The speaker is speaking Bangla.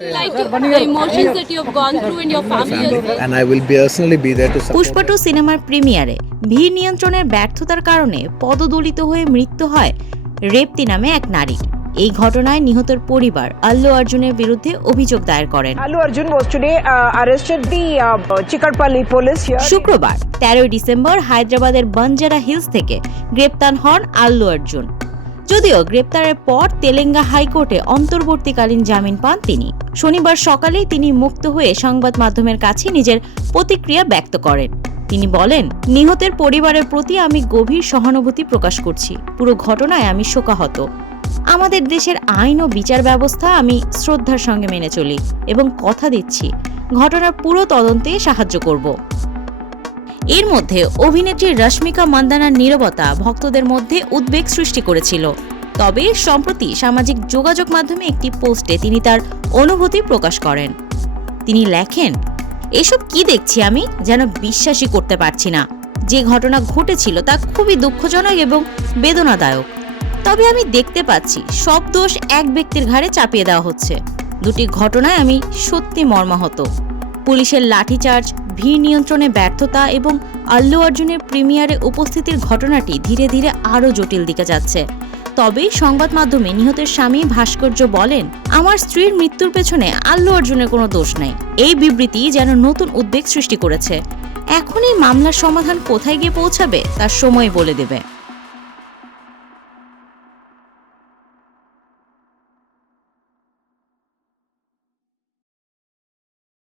Like the emotions that you have gone through in your family as well. And I will personally be there to support Pushpa two সিনেমার প্রিমিয়ারে ভিড় নিয়ন্ত্রণের ব্যর্থতার কারণে পদদলিত হয়ে মৃত্যু হয় রেবতী নামে এক নারীর। এই ঘটনায় নিহতের পরিবার আল্লু অর্জুনের বিরুদ্ধে অভিযোগ দায়ের করেন। Allu Arjun was today arrested the Chikatpalli police here. শুক্রবার 13 ডিসেম্বর হায়দ্রাবাদের বঞ্জারা হিলস থেকে গ্রেপ্তার হন আল্লু অর্জুন। যদিও গ্রেপ্তারের পর তেলেঙ্গা হাইকোর্টে অন্তর্বর্তীকালীন জামিন পান তিনি। শনিবার সকালেই তিনি মুক্ত হয়ে সংবাদ মাধ্যমের কাছে নিজের প্রতিক্রিয়া ব্যক্ত করেন। তিনি বলেন, নিহতের পরিবারের প্রতি আমি গভীর সহানুভূতি প্রকাশ করছি। পুরো ঘটনায় আমি শোকাহত। আমাদের দেশের আইন ও বিচার ব্যবস্থা আমি শ্রদ্ধার সঙ্গে মেনে চলি এবং কথা দিচ্ছি ঘটনার পুরো তদন্তে সাহায্য করব। এর মধ্যে অভিনেত্রী রশ্মিকা মান্দানার নীরবতা ভক্তদের মধ্যে উদ্বেগ সৃষ্টি করেছিল। তবে সম্প্রতি সামাজিক যোগাযোগ মাধ্যমে একটি পোস্টে তিনি তার অনুভূতি প্রকাশ করেন। তিনি লেখেন, এসব কি দেখছি আমি, যেন বিশ্বাসই করতে পারছি না। যে ঘটনা ঘটেছিল তা খুবই দুঃখজনক এবং বেদনাদায়ক। তবে আমি দেখতে পাচ্ছি সব দোষ এক ব্যক্তির ঘাড়ে চাপিয়ে দেওয়া হচ্ছে। দুটি ঘটনায় আমি সত্যি মর্মাহত। পুলিশের লাঠিচার্জ, ভিড় নিয়ন্ত্রণে ব্যর্থতা এবং আল্লু অর্জুনের প্রিমিয়ারে উপস্থিতির ঘটনাটি ধীরে ধীরে আরও জটিল দিকে যাচ্ছে। তবে সংবাদ মাধ্যমে নিহতের স্বামী ভাস্কর্য বলেন, আমার স্ত্রীর মৃত্যুর পেছনে আল্লু অর্জুনের কোনো দোষ নেই। এই বিবৃতি যেন নতুন উদ্বেগ সৃষ্টি করেছে। এখন এই মামলার সমাধান কোথায় গিয়ে পৌঁছাবে তার সময় বলে দেবে।